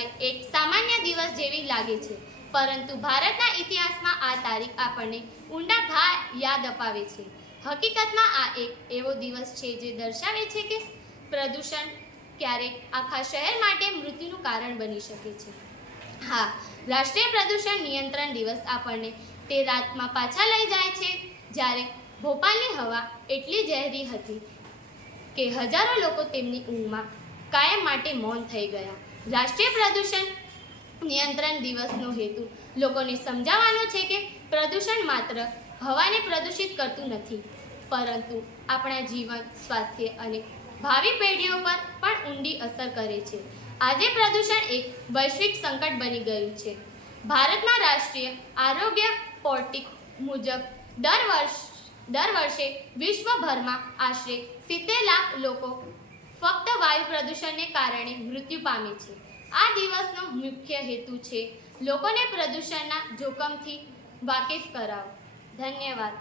ત્યારે એક સામાન્ય દિવસ જેવી લાગે છે, પરંતુ ભારતના ઇતિહાસમાં આ તારીખ આપણને ઊંડા ઘા યાદ અપાવે છે. હકીકતમાં આ એક એવો દિવસ છે જે દર્શાવે છે કે પ્રદૂષણ ક્યારેક આખા શહેર માટે મૃત્યુનું કારણ બની શકે છે. હા, રાષ્ટ્રીય પ્રદૂષણ નિયંત્રણ દિવસ આપણને તે રાતમાં પાછા લઈ જાય છે જ્યારે ભોપાલની હવા એટલી ઝેરી હતી કે હજારો લોકો તેમની ઊંઘમાં કાયમ માટે મૌન થઈ ગયા. રાષ્ટ્રીય પ્રદૂષણ નિયંત્રણ દિવસનો હેતુ લોકોને સમજાવવાનો છે કે પ્રદૂષણ માત્ર હવાને પ્રદૂષિત કરતું નથી, પરંતુ આપણા જીવન, સ્વાસ્થ્ય અને ભાવિ પેઢીઓ પર પણ ઊંડી અસર કરે છે. આજે પ્રદૂષણ એક વૈશ્વિક સંકટ બની ગયું છે. ભારતમાં રાષ્ટ્રીય આરોગ્ય પોર્ટલ મુજબ દર વર્ષે વિશ્વભરમાં આશરે 70 લાખ લોકો ફક્ત વાયુ પ્રદૂષણને કારણે મૃત્યુ પામે છે. આ દિવસનો મુખ્ય હેતુ છે લોકોને પ્રદૂષણના જોખમથી વાકેફ કરાવવો. ધન્યવાદ.